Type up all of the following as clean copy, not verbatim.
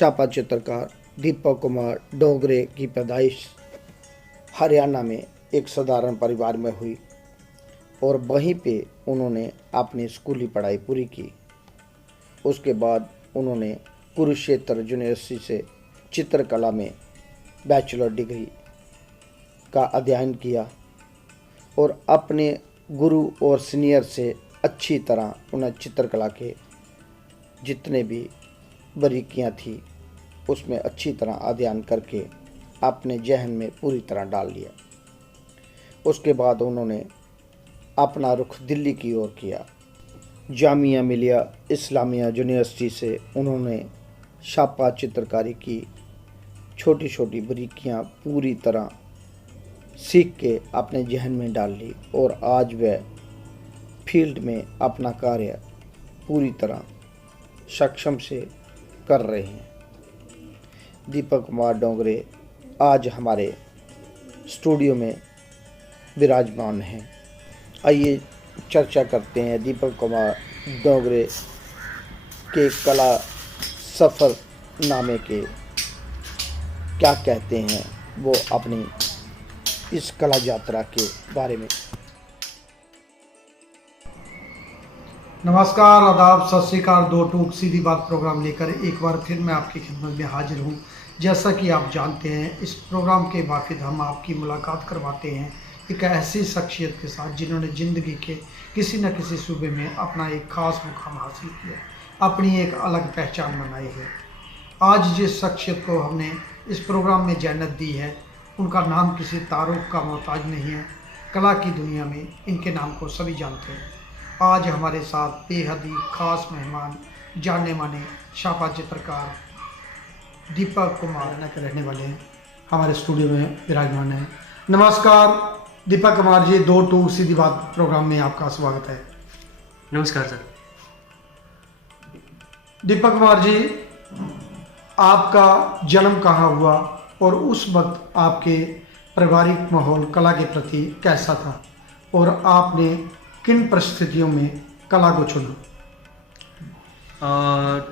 छापा चित्रकार दीपक कुमार डोंगरे की पैदाइश हरियाणा में एक साधारण परिवार में हुई और वहीं पे उन्होंने अपनी स्कूली पढ़ाई पूरी की। उसके बाद उन्होंने कुरुक्षेत्र यूनिवर्सिटी से चित्रकला में बैचलर डिग्री का अध्ययन किया और अपने गुरु और सीनियर से अच्छी तरह उन्हें चित्रकला के जितने भी बारीकियाँ थी उसमें अच्छी तरह अध्ययन करके अपने जहन में पूरी तरह डाल लिया। उसके बाद उन्होंने अपना रुख दिल्ली की ओर किया। जामिया मिलिया इस्लामिया यूनिवर्सिटी से उन्होंने छापा चित्रकारी की छोटी छोटी बारीकियाँ पूरी तरह सीख के अपने जहन में डाल ली और आज वह फील्ड में अपना कार्य पूरी तरह सक्षम से कर रहे हैं। दीपक कुमार डोंगरे आज हमारे स्टूडियो में विराजमान हैं। आइए चर्चा करते हैं दीपक कुमार डोंगरे के कला सफ़र नामे के क्या कहते हैं वो अपनी इस कला यात्रा के बारे में। नमस्कार, आदाब, सत श्री अकाल। दो टूक सीधी बात प्रोग्राम लेकर एक बार फिर मैं आपकी खिदमत में हाजिर हूँ। जैसा कि आप जानते हैं, इस प्रोग्राम के वाकिद हम आपकी मुलाकात करवाते हैं एक ऐसी शख्सियत के साथ जिन्होंने ज़िंदगी के किसी न किसी सूबे में अपना एक ख़ास मुकाम हासिल किया, अपनी एक अलग पहचान बनाई है। आज जिस शख्सियत को हमने इस प्रोग्राम में जन्नत दी है, उनका नाम किसी तारुफ का मोहताज नहीं है। कला की दुनिया में इनके नाम को सभी जानते हैं। आज हमारे साथ बेहद ही ख़ास मेहमान, जाने माने छापा चित्रकार दीपक कुमार के रहने वाले हैं, हमारे स्टूडियो में विराजमान हैं। नमस्कार दीपक कुमार जी, दो टू सीधी बात प्रोग्राम में आपका स्वागत है। नमस्कार सर। दीपक कुमार जी, आपका जन्म कहाँ हुआ और उस वक्त आपके पारिवारिक माहौल कला के प्रति कैसा था और आपने किन परिस्थितियों में कला को चुना?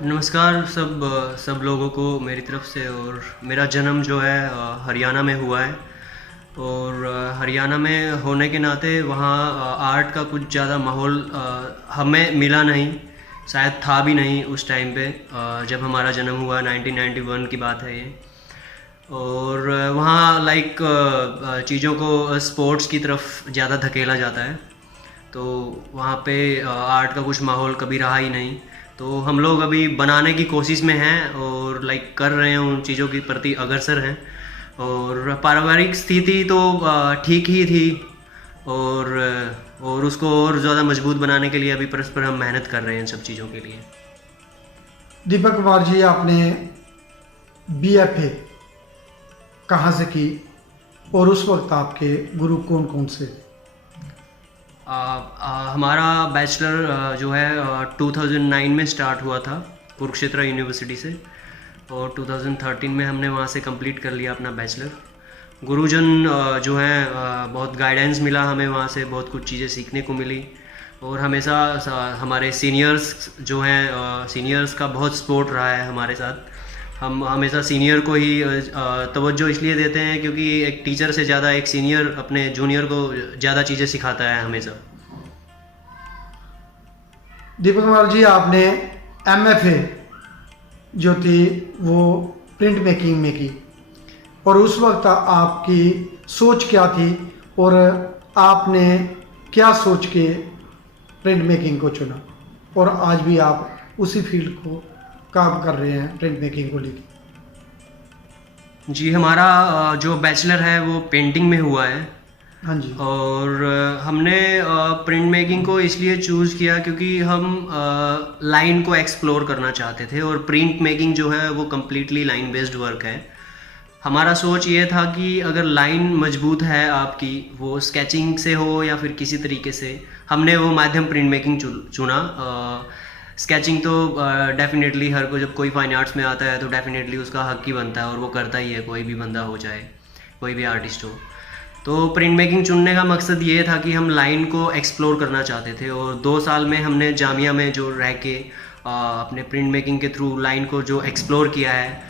नमस्कार सब लोगों को मेरी तरफ से। और मेरा जन्म जो है हरियाणा में हुआ है और हरियाणा में होने के नाते वहाँ आर्ट का कुछ ज़्यादा माहौल हमें मिला नहीं, शायद था भी नहीं उस टाइम पे जब हमारा जन्म हुआ। 1991 की बात है ये। और वहाँ चीज़ों को स्पोर्ट्स की तरफ ज़्यादा धकेला जाता है, तो वहाँ पे आर्ट का कुछ माहौल कभी रहा ही नहीं। तो हम लोग अभी बनाने की कोशिश में हैं और कर रहे हैं, उन चीज़ों के प्रति अग्रसर हैं। और पारिवारिक स्थिति तो ठीक ही थी और उसको और ज़्यादा मजबूत बनाने के लिए अभी परस्पर हम मेहनत कर रहे हैं इन सब चीज़ों के लिए। दीपक कुमार जी, आपने BFA कहाँ से की और उस वक्त आपके गुरु कौन कौन से? हमारा बैचलर जो है 2009 में स्टार्ट हुआ था कुरुक्षेत्र यूनिवर्सिटी से और 2013 में हमने वहाँ से कंप्लीट कर लिया अपना बैचलर। गुरुजन जो हैं बहुत गाइडेंस मिला हमें, वहाँ से बहुत कुछ चीज़ें सीखने को मिली और हमेशा हमारे सीनियर्स जो हैं सीनियर्स का बहुत सपोर्ट रहा है हमारे साथ। हम हमेशा सीनियर को ही तवज्जो इसलिए देते हैं क्योंकि एक टीचर से ज़्यादा एक सीनियर अपने जूनियर को ज़्यादा चीज़ें सिखाता है हमेशा। दीपक कुमार जी, आपने MFA जो थी वो प्रिंट मेकिंग में की और उस वक्त आपकी सोच क्या थी और आपने क्या सोच के प्रिंट मेकिंग को चुना और आज भी आप उसी फील्ड को काम कर रहे हैं प्रिंट मेकिंग को लेकर? जी, हमारा जो बैचलर है वो पेंटिंग में हुआ है। हाँ जी। और हमने प्रिंट मेकिंग को इसलिए चूज़ किया क्योंकि हम लाइन को एक्सप्लोर करना चाहते थे और प्रिंट मेकिंग जो है वो कम्प्लीटली लाइन बेस्ड वर्क है। हमारा सोच ये था कि अगर लाइन मजबूत है आपकी, वो स्केचिंग से हो या फिर किसी तरीके से, हमने वो माध्यम प्रिंट मेकिंग चुना। स्केचिंग तो डेफिनेटली हर को, जब कोई फाइन आर्ट्स में आता है तो डेफिनेटली उसका हक ही बनता है और वो करता ही है, कोई भी बंदा हो चाहे कोई भी आर्टिस्ट हो। तो प्रिंट मेकिंग चुनने का मकसद ये था कि हम लाइन को एक्सप्लोर करना चाहते थे और 2 साल में हमने जामिया में जो रह के अपने प्रिंट मेकिंग के थ्रू लाइन को जो एक्सप्लोर किया है,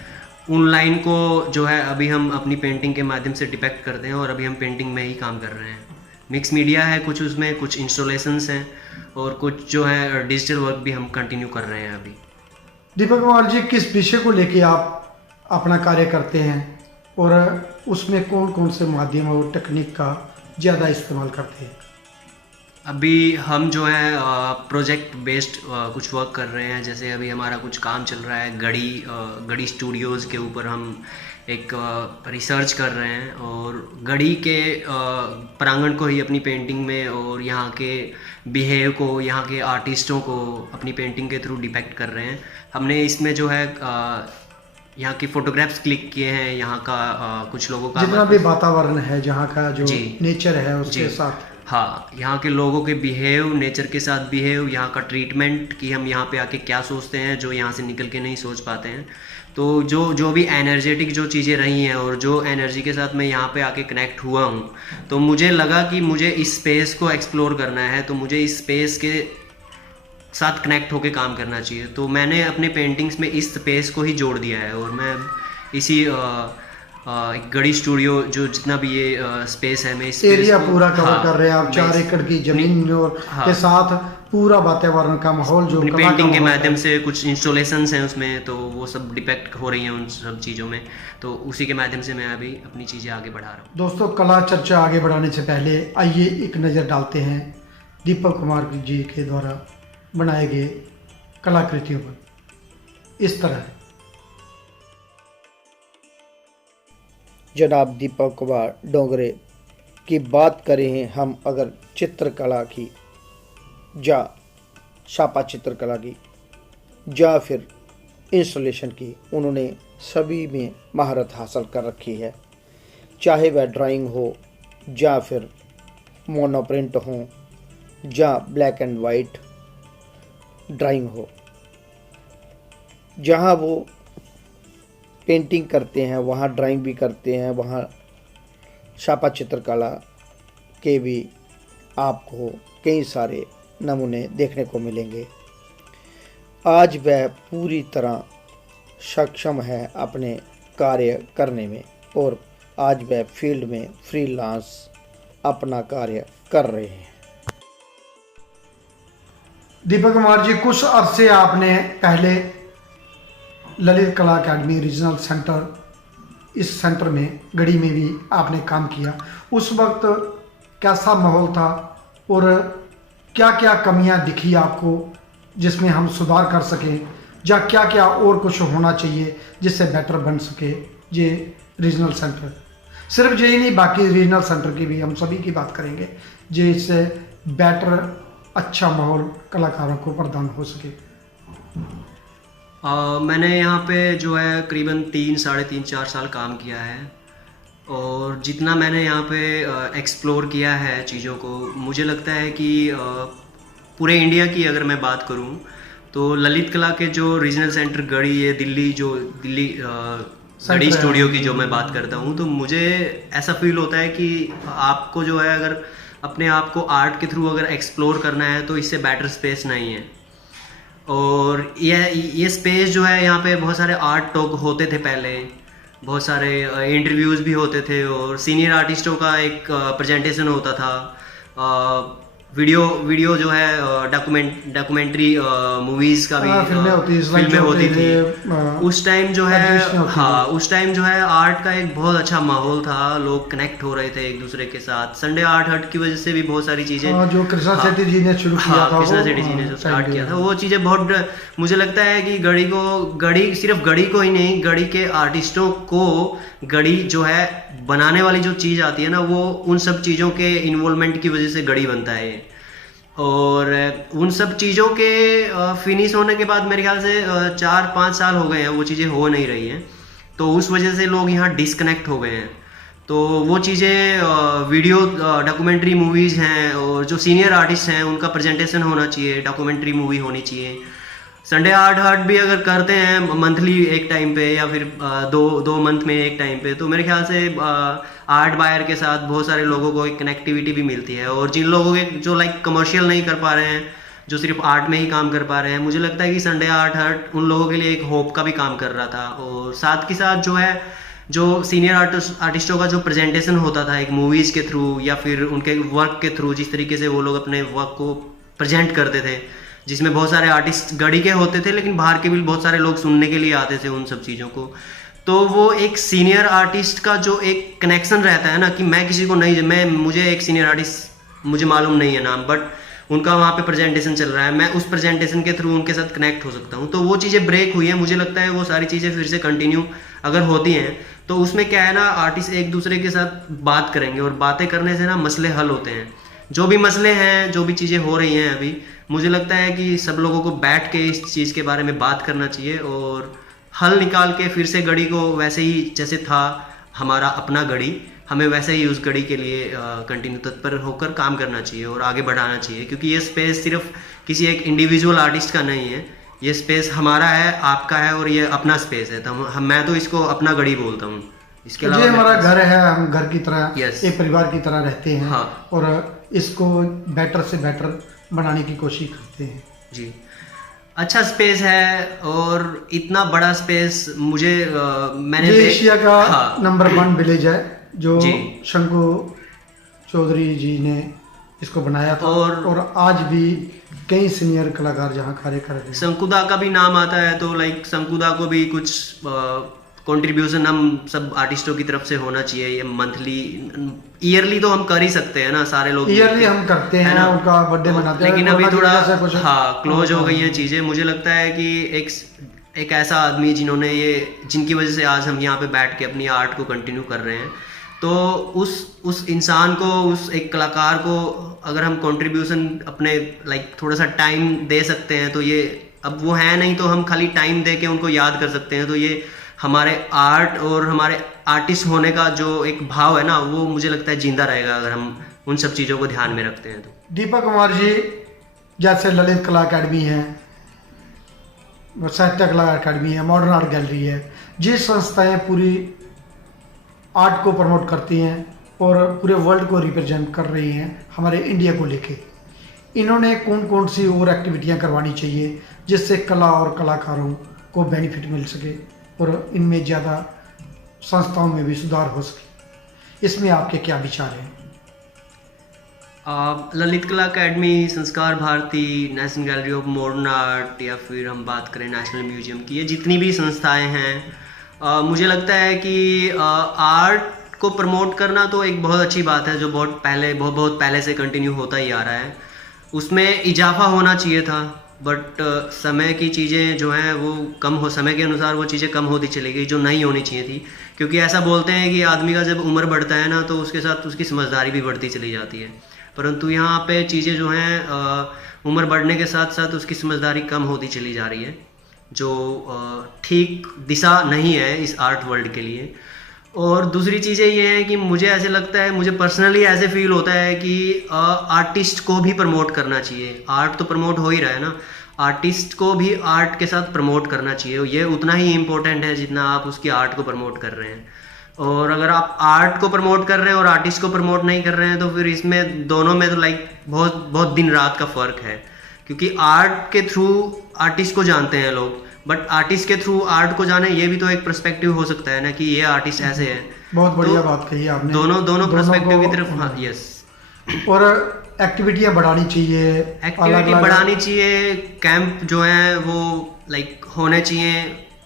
उन लाइन को जो है अभी हम अपनी पेंटिंग के माध्यम से डिपेक्ट करते हैं और अभी हम पेंटिंग में ही काम कर रहे हैं। मिक्स मीडिया है कुछ, उसमें कुछ इंस्टॉलेशंस हैं और कुछ जो है डिजिटल वर्क भी हम कंटिन्यू कर रहे हैं अभी। दीपक कुमार जी, किस विषय को लेके आप अपना कार्य करते हैं और उसमें कौन कौन से माध्यम और टेक्निक का ज़्यादा इस्तेमाल करते हैं? अभी हम जो है प्रोजेक्ट बेस्ड कुछ वर्क कर रहे हैं। जैसे अभी हमारा कुछ काम चल रहा है गढ़ी स्टूडियोज़ के ऊपर, हम एक रिसर्च कर रहे हैं और गढ़ी के प्रांगण को ही अपनी पेंटिंग में और यहाँ के बिहेव को, यहाँ के आर्टिस्टों को अपनी पेंटिंग के थ्रू डिपेक्ट कर रहे हैं। हमने इसमें जो है यहाँ की फोटोग्राफ्स क्लिक किए हैं, यहाँ का कुछ लोगों का जितना भी वातावरण है, जहाँ का जो जी। नेचर है उसके जी। साथ, हाँ, यहाँ के लोगों के बिहेव, नेचर के साथ बिहेव, यहाँ का ट्रीटमेंट कि हम यहाँ पे आके क्या सोचते हैं जो यहाँ से निकल के नहीं सोच पाते हैं। तो जो भी एनर्जेटिक जो चीज़ें रही हैं और जो एनर्जी के साथ मैं यहाँ पे आके कनेक्ट हुआ हूँ, तो मुझे लगा कि मुझे इस स्पेस को एक्सप्लोर करना है, तो मुझे इस स्पेस के साथ कनेक्ट होके काम करना चाहिए। तो मैंने अपने पेंटिंग्स में इस स्पेस को ही जोड़ दिया है और मैं इसी एक गढ़ी स्टूडियो जो जितना भी ये स्पेस है, मैं इस एरिया space को- पूरा कवर हाँ, कर रहे हैं आप। मैं 4 एकड़ की जमीन और हाँ। के साथ पूरा वातावरण का माहौल जो अपनी कला का पेंटिंग के माहौल माध्यम है। से कुछ इंस्टॉलेशंस हैं उसमें, तो वो सब डिपेक्ट हो रही हैं उन सब चीज़ों में, तो उसी के माध्यम से मैं अभी अपनी चीज़ें आगे बढ़ा रहा हूँ। दोस्तों, कला चर्चा आगे बढ़ाने से पहले आइए एक नज़र डालते हैं दीपक कुमार जी के द्वारा बनाए गए कलाकृतियों पर। इस तरह जनाब दीपक कुमार डोंगरे की बात करें हम अगर चित्रकला की, या छापा चित्रकला की, या फिर इंस्टॉलेशन की, उन्होंने सभी में महारत हासिल कर रखी है। चाहे वह ड्राइंग हो, या फिर मोनोप्रिंट हो, या ब्लैक एंड वाइट ड्राइंग हो, जहाँ वो पेंटिंग करते हैं वहाँ ड्राइंग भी करते हैं, वहाँ छापा चित्रकला के भी आपको कई सारे नमूने देखने को मिलेंगे। आज वह पूरी तरह सक्षम है अपने कार्य करने में और आज वह फील्ड में फ्रीलांस अपना कार्य कर रहे हैं। दीपक कुमार जी, कुछ अरसे आपने पहले Lalit Kala academy regional centre, इस सेंटर में गढ़ी में भी आपने काम किया। उस वक्त कैसा माहौल था और क्या क्या कमियां दिखी आपको जिसमें हम सुधार कर सकें, या क्या क्या और कुछ होना चाहिए जिससे बेटर बन सके ये रीजनल सेंटर? सिर्फ यही नहीं, बाकी रीजनल सेंटर की भी हम सभी की बात करेंगे जिससे बेटर अच्छा माहौल कलाकारों को प्रदान हो सके। मैंने यहाँ पे जो है करीबन 3-3.5-4 साल काम किया है और जितना मैंने यहाँ पे एक्सप्लोर किया है चीज़ों को, मुझे लगता है कि पूरे इंडिया की अगर मैं बात करूँ तो ललित कला के जो रीजनल सेंटर गढ़ी, ये दिल्ली गढ़ी स्टूडियो की जो मैं बात करता हूँ, तो मुझे ऐसा फील होता है कि आपको जो है अगर अपने आप को आर्ट के थ्रू अगर एक्सप्लोर करना है तो इससे बेटर स्पेस नहीं है। और ये स्पेस जो है, यहाँ पे बहुत सारे आर्ट टॉक होते थे पहले, बहुत सारे इंटरव्यूज़ भी होते थे और सीनियर आर्टिस्टों का एक प्रेजेंटेशन होता था। वीडियो जो है डॉक्यूमेंट्री मूवीज़ का भी फिल्में होती थी उस टाइम जो है। हाँ, उस टाइम जो है आर्ट का एक बहुत अच्छा माहौल था, लोग कनेक्ट हो रहे थे एक दूसरे के साथ। संडे आर्ट हट की वजह से भी बहुत सारी चीज़ें जो कृष्णा सेठी जी ने शुरू किया था, कृष्णा सेठी जी ने जो स्टार्ट किया था, वो चीज़ें बहुत, मुझे लगता है कि सिर्फ गढ़ी को ही नहीं, गढ़ी के आर्टिस्टों को गढ़ी जो है बनाने वाली जो चीज़ आती है ना, वो उन सब चीज़ों के इन्वॉल्वमेंट की वजह से गढ़ी बनता है। और उन सब चीज़ों के फिनिश होने के बाद मेरे ख्याल से 4-5 साल हो गए हैं, वो चीज़ें हो नहीं रही हैं, तो उस वजह से लोग यहाँ डिस्कनेक्ट हो गए हैं। तो वो चीज़ें वीडियो डॉक्यूमेंट्री मूवीज़ हैं और जो सीनियर आर्टिस्ट हैं उनका प्रेजेंटेशन होना चाहिए, डॉक्यूमेंट्री मूवी होनी चाहिए। संडे आर्ट हट भी अगर करते हैं मंथली एक टाइम पे या फिर दो मंथ में एक टाइम पे, तो मेरे ख्याल से आर्ट बायर के साथ बहुत सारे लोगों को एक कनेक्टिविटी भी मिलती है। और जिन लोगों के जो लाइक कमर्शियल नहीं कर पा रहे हैं, जो सिर्फ आर्ट में ही काम कर पा रहे हैं। मुझे लगता है कि संडे आर्ट हट उन लोगों के लिए एक होप का भी काम कर रहा था। और साथ के साथ जो है, जो सीनियर आर्टिस्टों का जो प्रेजेंटेशन होता था एक मूवीज़ के थ्रू या फिर उनके वर्क के थ्रू, जिस तरीके से वो लोग अपने वर्क को प्रेजेंट करते थे, जिसमें बहुत सारे आर्टिस्ट गढ़ी के होते थे लेकिन बाहर के भी बहुत सारे लोग सुनने के लिए आते थे उन सब चीज़ों को। तो वो एक सीनियर आर्टिस्ट का जो एक कनेक्शन रहता है ना, कि मैं किसी को नहीं, मुझे एक सीनियर आर्टिस्ट मुझे मालूम नहीं है नाम, बट उनका वहाँ पे प्रेजेंटेशन चल रहा है, मैं उस प्रेजेंटेशन के थ्रू उनके साथ कनेक्ट हो सकता हूँ। तो वो चीज़ें ब्रेक हुई हैं। मुझे लगता है वो सारी चीज़ें फिर से कंटिन्यू अगर होती हैं तो उसमें क्या है ना, आर्टिस्ट एक दूसरे के साथ बात करेंगे और बातें करने से ना मसले हल होते हैं। जो भी मसले हैं, जो भी चीज़ें हो रही हैं अभी, मुझे लगता है कि सब लोगों को बैठ के इस चीज़ के बारे में बात करना चाहिए और हल निकाल के फिर से गढ़ी को वैसे ही जैसे था हमारा अपना गढ़ी, हमें वैसे ही उस गढ़ी के लिए कंटिन्यू तत्पर होकर काम करना चाहिए और आगे बढ़ाना चाहिए। क्योंकि ये स्पेस सिर्फ किसी एक इंडिविजुअल आर्टिस्ट का नहीं है, ये स्पेस हमारा है, आपका है और ये अपना स्पेस है। तो मैं तो इसको अपना गढ़ी बोलता हूँ। इसके ये अलावा हमारा घर है, हम घर की तरह, Yes. एक परिवार की तरह रहते हैं। हाँ। और इसको बेटर से बेटर बनाने की कोशिश करते हैं। जी, अच्छा स्पेस है और इतना बड़ा स्पेस मुझे मैंने ये एशिया का हाँ, नंबर 1 विलेज है जो जी। शंकु चौधरी जी ने इसको बनाया था। और आज भी कई सीनियर कलाकार जहाँ कार्य कर रहे हैं। संकुदा का भी नाम आता है, तो लाइक संकुदा को भी कुछ कंट्रीब्यूशन हम सब आर्टिस्टों की तरफ से होना चाहिए। ये मंथली ईयरली तो हम कर ही सकते हैं ना, सारे लोग ईयरली हम करते हैं ना? उनका बर्थडे मनाते हैं। लेकिन अभी कोरोना की थोड़ा वजह से कुछ क्लोज हो गई हैं चीज़ें। मुझे लगता है कि एक ऐसा आदमी जिन्होंने जिनकी वजह से आज हम यहाँ पे बैठ के अपनी आर्ट को कंटिन्यू कर रहे हैं, तो उस इंसान को, उस एक कलाकार को अगर हम कंट्रीब्यूशन अपने लाइक थोड़ा सा टाइम दे सकते हैं, तो ये अब वो है नहीं तो हम खाली टाइम दे के उनको याद कर सकते हैं। तो ये हमारे आर्ट और हमारे आर्टिस्ट होने का जो एक भाव है ना, वो मुझे लगता है जिंदा रहेगा अगर हम उन सब चीज़ों को ध्यान में रखते हैं। तो दीपक कुमार जी, जैसे ललित कला अकेडमी है, साहित्य कला अकेडमी है, मॉडर्न आर्ट गैलरी है, जिस संस्थाएं पूरी आर्ट को प्रमोट करती हैं और पूरे वर्ल्ड को रिप्रेजेंट कर रही हैं हमारे इंडिया को लेके, इन्होंने कौन कौन सी और एक्टिविटियां करवानी चाहिए जिससे कला और कलाकारों को बेनिफिट मिल सके और इनमें ज़्यादा संस्थाओं में भी सुधार हो सके? इसमें आपके क्या विचार हैं? Lalit Kala Akademi, Sanskar Bharati, National Gallery of Modern Art, या फिर हम बात करें नेशनल म्यूजियम की, ये जितनी भी संस्थाएं हैं, मुझे लगता है कि आर्ट को प्रमोट करना तो एक बहुत अच्छी बात है जो बहुत पहले से कंटिन्यू होता ही आ रहा है। उसमें इजाफा होना चाहिए था, बट समय की चीज़ें जो हैं वो समय के अनुसार वो चीज़ें कम होती चली गई जो नहीं होनी चाहिए थी। क्योंकि ऐसा बोलते हैं कि आदमी का जब उम्र बढ़ता है ना, तो उसके साथ उसकी समझदारी भी बढ़ती चली जाती है। परंतु यहाँ पे चीज़ें जो हैं उम्र बढ़ने के साथ साथ उसकी समझदारी कम होती चली जा रही है, जो ठीक दिशा नहीं है इस आर्ट वर्ल्ड के लिए। और दूसरी चीज़ें ये हैं कि मुझे ऐसे लगता है, मुझे पर्सनली ऐसे फील होता है कि आर्टिस्ट को भी प्रमोट करना चाहिए। आर्ट तो प्रमोट हो ही रहा है ना, आर्टिस्ट को भी आर्ट के साथ प्रमोट करना चाहिए। ये उतना ही इम्पोर्टेंट है जितना आप उसकी आर्ट को प्रमोट कर रहे हैं। और अगर आप आर्ट को प्रमोट कर रहे हैं और आर्टिस्ट को प्रमोट नहीं कर रहे हैं, तो फिर इसमें दोनों में तो लाइक बहुत दिन रात का फ़र्क है। क्योंकि आर्ट के थ्रू आर्टिस्ट को जानते हैं लोग, बट आर्टिस्ट के थ्रू आर्ट को जाने, ये भी तो एक पर्सपेक्टिव हो सकता है ना कि ये आर्टिस्ट ऐसे है। बहुत बढ़िया बात कही आपने। दोनों पर्सपेक्टिव की तरफ, हाँ, यस। और एक्टिविटियां बढ़ानी चाहिए, एक्टिविटी बढ़ानी चाहिए। कैंप जो है वो लाइक होने चाहिए।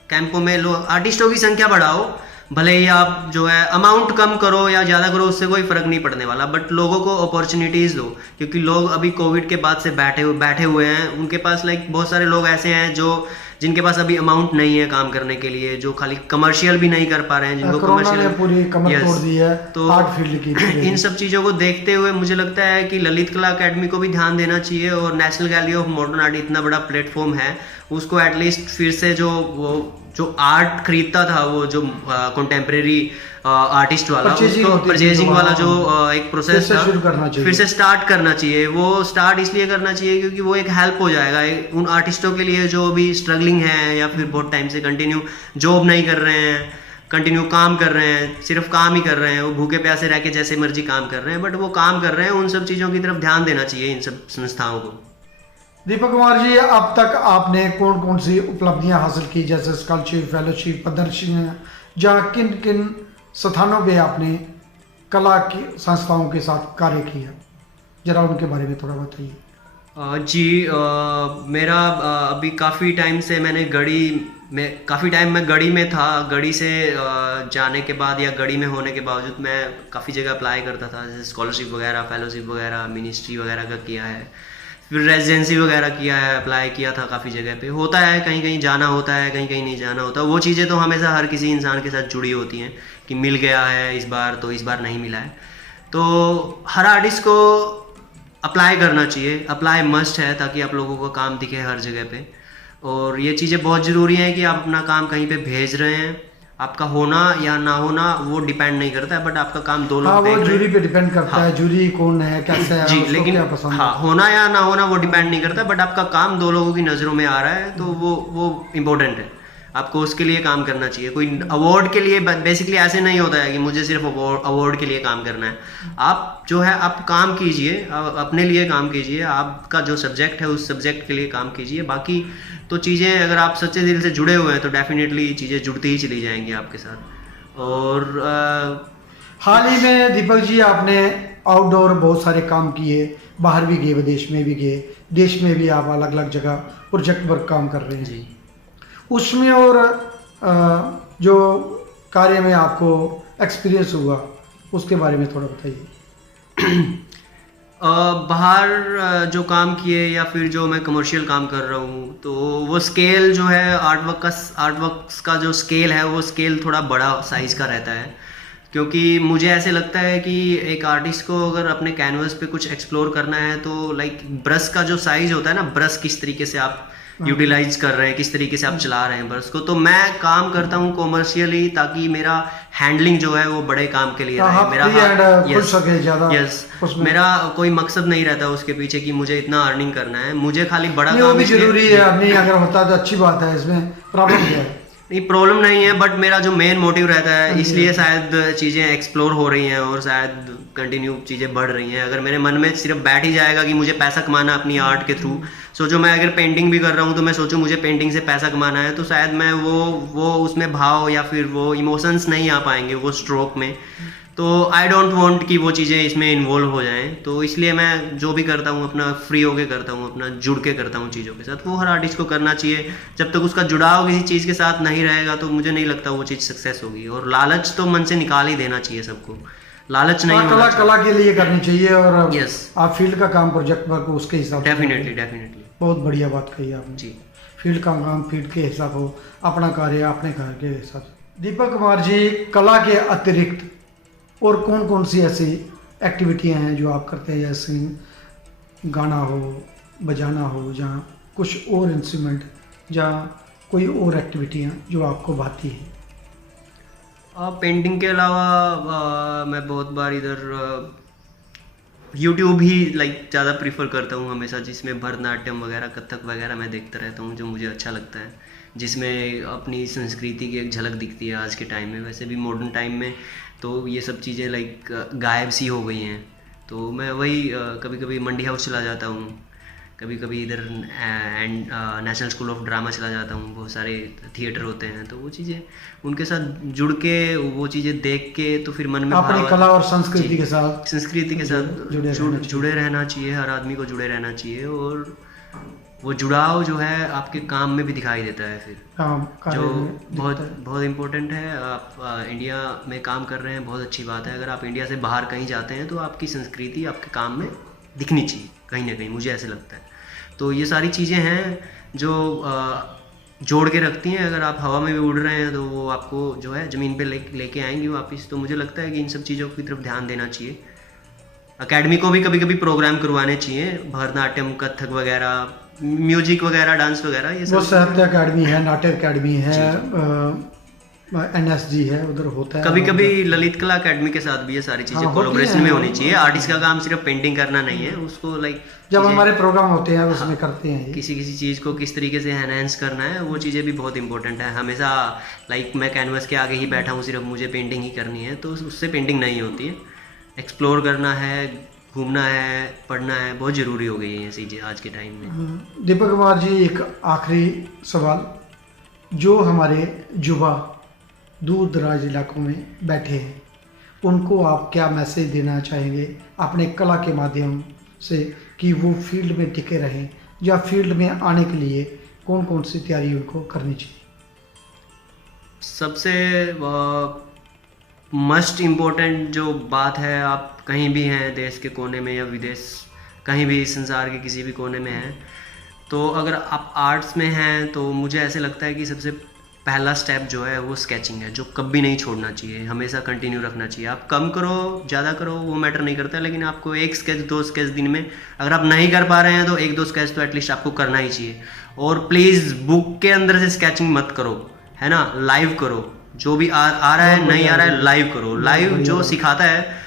कैंपों में लोग, आर्टिस्टों की संख्या बढ़ाओ, भले ही आप जो है अमाउंट कम करो या ज़्यादा करो, उससे कोई फ़र्क नहीं पड़ने वाला, बट लोगों को अपॉर्चुनिटीज़ दो। क्योंकि लोग अभी कोविड के बाद से बैठे हुए हैं, उनके पास लाइक बहुत सारे लोग ऐसे हैं जिनके पास अभी अमाउंट नहीं है काम करने के लिए, जो खाली कमर्शियल भी नहीं कर पा रहे हैं, जिनको कमर्शियल पूरी कमर तोड़ दी है तो आर्ट फील्ड की। इन सब चीज़ों को देखते हुए मुझे लगता है कि ललित कला अकेडमी को भी ध्यान देना चाहिए। और national Gallery of Modern art इतना बड़ा प्लेटफॉर्म है, उसको एटलीस्ट फिर से जो आर्ट खरीदता था, वो जो कंटेम्प्रेरी आर्टिस्ट वाला, उसको परचेजिंग वाला जो एक प्रोसेस था, फिर से स्टार्ट करना चाहिए। वो स्टार्ट इसलिए करना चाहिए क्योंकि वो एक हेल्प हो जाएगा उन आर्टिस्टों के लिए जो भी स्ट्रगलिंग है या फिर बहुत टाइम से कंटिन्यू जॉब नहीं कर रहे हैं, कंटिन्यू काम कर रहे हैं, सिर्फ काम ही कर रहे हैं, वो भूखे प्यासे रह के जैसे मर्जी काम कर रहे हैं, बट वो काम कर रहे हैं। उन सब चीज़ों की तरफ ध्यान देना चाहिए इन सब संस्थाओं को। दीपक कुमार जी, अब तक आपने कौन कौन सी उपलब्धियां हासिल की, जैसे स्कॉलरशिप, फेलोशिप, प्रदर्शनियां, जहाँ किन किन स्थानों पे आपने कला की संस्थाओं के साथ कार्य किया, जरा उनके बारे में थोड़ा बताइए। जी, मेरा अभी काफ़ी टाइम से मैंने काफ़ी टाइम मैं गढ़ी में था। गढ़ी से जाने के बाद या गढ़ी में होने के बावजूद मैं काफ़ी जगह अप्लाई करता था, जैसे स्कॉलरशिप वगैरह, फेलोशिप वगैरह, मिनिस्ट्री वगैरह का किया है, फिर रेजिडेंसी वगैरह किया है, अप्लाई किया था काफ़ी जगह पे। होता है कहीं कहीं जाना होता है, कहीं कहीं नहीं जाना होता। वो चीज़ें तो हमेशा हर किसी इंसान के साथ जुड़ी होती हैं कि मिल गया है इस बार तो इस बार नहीं मिला है। तो हर आर्टिस्ट को अप्लाई करना चाहिए, अप्लाई मस्ट है, ताकि आप लोगों का काम दिखे हर जगह पे। और ये चीज़ें बहुत ज़रूरी हैं कि आप अपना काम कहीं पे भेज रहे हैं, आपका होना या ना होना वो डिपेंड नहीं करता है, बट आपका काम दो हाँ, लोग वो देख रहे जूरी हैं। पे डिपेंड करता हाँ। है, जूरी कौन है, कैसे है, जी, उसको लेकिन क्या पसंद हाँ, है। होना या ना होना वो डिपेंड नहीं करता, बट आपका काम दो लोगों की नज़रों में आ रहा है तो वो इम्पोर्टेंट है। आपको उसके लिए काम करना चाहिए। कोई अवार्ड के लिए बेसिकली ऐसे नहीं होता है कि मुझे सिर्फ अवार्ड के लिए काम करना है। आप जो है आप काम कीजिए, अपने लिए काम कीजिए, आपका जो सब्जेक्ट है उस सब्जेक्ट के लिए काम कीजिए। बाकी तो चीज़ें अगर आप सच्चे दिल से जुड़े हुए हैं तो डेफिनेटली चीज़ें जुड़ती ही चली जाएंगी आपके साथ। और हाल ही में दीपक जी आपने आउटडोर बहुत सारे काम किए, बाहर भी गए, विदेश में भी गए, देश में भी आप अलग अलग जगह प्रोजेक्ट पर काम कर रहे हैं। जी, उसमें और जो कार्य में आपको एक्सपीरियंस हुआ उसके बारे में थोड़ा बताइए। बाहर जो काम किए या फिर जो मैं कमर्शियल काम कर रहा हूँ, तो वो स्केल जो है आर्टवर्क्स का जो स्केल है वो स्केल थोड़ा बड़ा साइज़ का रहता है। क्योंकि मुझे ऐसे लगता है कि एक आर्टिस्ट को अगर अपने कैनवस पे कुछ एक्सप्लोर करना है तो लाइक ब्रश का जो साइज़ होता है ना, ब्रश किस तरीके से आप यूटिलाइज कर रहे हैं, किस तरीके से आप चला रहे हैं ब्रश को, तो मैं काम करता हूँ कॉमर्शियली ताकि मेरा हैंडलिंग जो है वो बड़े काम के लिए रहे। मेरा खुल सके ज़्यादा। यस, उसमें मेरा कोई मकसद नहीं रहता उसके पीछे कि मुझे इतना अर्निंग करना है। मुझे खाली बड़ा नहीं, वो काम भी इसलिए- जरूरी है, नहीं अगर होता तो अच्छी बात है, इसमें प्रॉब्लम क्या है। नहीं, प्रॉब्लम नहीं है, बट मेरा जो मेन मोटिव रहता है इसलिए शायद चीज़ें एक्सप्लोर हो रही हैं और शायद कंटिन्यू चीज़ें बढ़ रही हैं। अगर मेरे मन में सिर्फ बैठ ही जाएगा कि मुझे पैसा कमाना अपनी आर्ट के थ्रू, सोचो मैं अगर पेंटिंग भी कर रहा हूँ तो मैं सोचूं मुझे पेंटिंग से पैसा कमाना है, तो शायद मैं वो उसमें भाव या फिर वो इमोशंस नहीं आ पाएंगे वो स्ट्रोक में। तो आई डोंट वांट कि वो चीज़ें इसमें इन्वॉल्व हो जाएं। तो इसलिए मैं जो भी करता हूँ अपना फ्री होके करता हूँ, अपना जुड़ के करता हूँ चीज़ों के साथ। वो हर आर्टिस्ट को करना चाहिए। जब तक उसका जुड़ाव किसी चीज़ के साथ नहीं रहेगा तो मुझे नहीं लगता वो चीज़ सक्सेस होगी। और लालच तो मन से निकाल ही देना चाहिए सबको, लालच नहीं होना चाहिए। कला के लिए करनी चाहिए। और यस, आप फील्ड का काम प्रोजेक्ट वर्क उसके हिसाब से डेफिनेटली बहुत बढ़िया बात कही आपने जी। फील्ड का काम फील्ड के हिसाब हो, अपना कार्य अपने कार्य के हिसाब से। दीपक कुमार जी, कला के अतिरिक्त और कौन कौन सी ऐसी एक्टिविटियां हैं जो आप करते हैं, जैसे गाना हो, बजाना हो, जहाँ कुछ और इंस्ट्रूमेंट, जहाँ कोई और एक्टिविटियां जो आपको भाती हैं। पेंटिंग के अलावा मैं बहुत बार इधर यूट्यूब ही लाइक ज़्यादा प्रीफर करता हूँ हमेशा, जिसमें भरतनाट्यम वगैरह, कथक वगैरह मैं देखता रहता हूँ, जो मुझे अच्छा लगता है, जिसमें अपनी संस्कृति की एक झलक दिखती है आज के टाइम में। वैसे भी मॉडर्न टाइम में तो ये सब चीज़ें लाइक गायब सी हो गई हैं। तो मैं वही कभी कभी मंडी हाउस चला जाता हूँ, कभी कभी इधर नेशनल स्कूल ऑफ ड्रामा चला जाता हूँ। बहुत सारे थिएटर होते हैं तो वो चीज़ें उनके साथ जुड़ के, वो चीज़ें देख के तो फिर मन में अपनी भाव कला और संस्कृति के साथ जुड़े रहना चाहिए। हर आदमी को जुड़े रहना चाहिए और वो जुड़ाव जो है आपके काम में भी दिखाई देता है फिर, जो बहुत इम्पोर्टेंट है। आप इंडिया में काम कर रहे हैं, बहुत अच्छी बात है। अगर आप इंडिया से बाहर कहीं जाते हैं तो आपकी संस्कृति आपके काम में दिखनी चाहिए कहीं ना कहीं, मुझे ऐसे लगता है। तो ये सारी चीज़ें हैं जो जोड़ के रखती हैं। अगर आप हवा में भी उड़ रहे हैं तो वो आपको जो है ज़मीन पे लेके आएंगी वापस। तो मुझे लगता है कि इन सब चीज़ों की तरफ ध्यान देना चाहिए। अकेडमी को भी कभी कभी प्रोग्राम करवाने चाहिए, भरतनाट्यम, कथक वगैरह, म्यूजिक वगैरह, डांस वगैरह, ये सब। वो साहित्य अकेडमी है, नाट्य अकेडमी है, NSG है, उधर होता है। कभी कभी ललित कला अकेडमी के साथ भी ये सारी चीज़ें कोलैबोरेशन में होनी चाहिए। आर्टिस्ट का काम सिर्फ पेंटिंग करना नहीं है, उसको लाइक जब हमारे प्रोग्राम होते हैं उसमें करते हैं। किसी चीज़ को किस तरीके से एनहेंस करना है, वो चीज़ें भी बहुत इंपॉर्टेंट है। हमेशा लाइक मैं कैनवस के आगे ही बैठा हूँ, सिर्फ मुझे पेंटिंग ही करनी है, तो उससे पेंटिंग नहीं होती है। एक्सप्लोर करना है, घूमना है, पढ़ना है, बहुत ज़रूरी हो गई है ये चीज़ें आज के टाइम में। दीपक कुमार जी, एक आखिरी सवाल, जो हमारे युवा दूर दराज इलाकों में बैठे हैं उनको आप क्या मैसेज देना चाहेंगे अपने कला के माध्यम से कि वो फील्ड में टिके रहें, या फील्ड में आने के लिए कौन कौन सी तैयारी उनको करनी चाहिए? सबसे मस्ट इम्पोर्टेंट जो बात है, आप कहीं भी हैं देश के कोने में या विदेश, कहीं भी संसार के किसी भी कोने में हैं, तो अगर आप आर्ट्स में हैं तो मुझे ऐसे लगता है कि सबसे पहला स्टेप जो है वो स्केचिंग है, जो कभी नहीं छोड़ना चाहिए, हमेशा कंटिन्यू रखना चाहिए। आप कम करो ज़्यादा करो वो मैटर नहीं करता, लेकिन आपको एक स्केच 2 स्केच दिन में, अगर आप नहीं कर पा रहे हैं तो 1-2 स्केच तो एटलीस्ट आपको करना ही चाहिए। और प्लीज़ बुक के अंदर से स्केचिंग मत करो, है ना, लाइव करो। जो भी आ रहा है नहीं आ रहा है लाइव करो। लाइव जो सिखाता है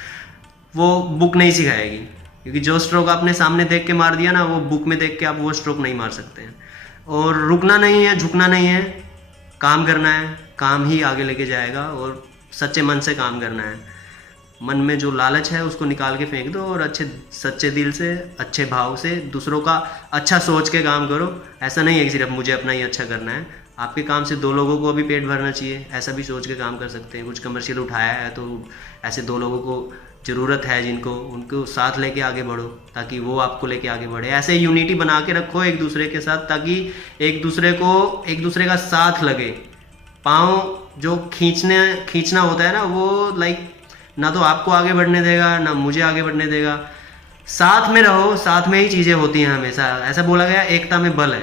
वो बुक नहीं सिखाएगी, क्योंकि जो स्ट्रोक आपने सामने देख के मार दिया ना, वो बुक में देख के आप वो स्ट्रोक नहीं मार सकते हैं। और रुकना नहीं है, झुकना नहीं है, काम करना है, काम ही आगे लेके जाएगा। और सच्चे मन से काम करना है, मन में जो लालच है उसको निकाल के फेंक दो और अच्छे सच्चे दिल से, अच्छे भाव से दूसरों का अच्छा सोच के काम करो। ऐसा नहीं है कि सिर्फ मुझे अपना ही अच्छा करना है, आपके काम से 2 लोगों को भी पेट भरना चाहिए, ऐसा भी सोच के काम कर सकते हैं। कुछ कमर्शियल उठाया है तो ऐसे 2 लोगों को ज़रूरत है जिनको, उनको साथ लेके आगे बढ़ो ताकि वो आपको लेके आगे बढ़े। ऐसे यूनिटी बना के रखो एक दूसरे के साथ, ताकि एक दूसरे का साथ लगे। पाँव जो खींचना होता है ना, वो लाइक ना तो आपको आगे बढ़ने देगा ना मुझे आगे बढ़ने देगा। साथ में रहो, साथ में ही चीज़ें होती हैं हमेशा। ऐसा बोला गया एकता में बल है,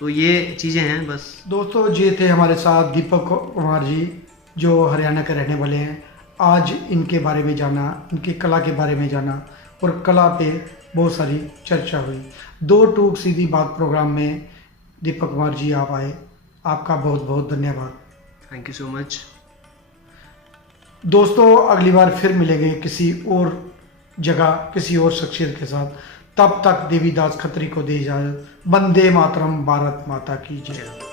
तो ये चीज़ें हैं बस। दोस्तों, ये थे हमारे साथ दीपक कुमार जी, जो हरियाणा के रहने वाले हैं। आज इनके बारे में जाना, इनकी कला के बारे में जाना, और कला पे बहुत सारी चर्चा हुई। 2 टूक सीधी बात प्रोग्राम में दीपक कुमार जी आप आए, आपका बहुत बहुत धन्यवाद। Thank you so much. दोस्तों, अगली बार फिर मिलेंगे किसी और जगह, किसी और शख्सियत के साथ। तब तक देवीदास खत्री को दे इजाजत। वंदे मातरम, भारत माता की जय।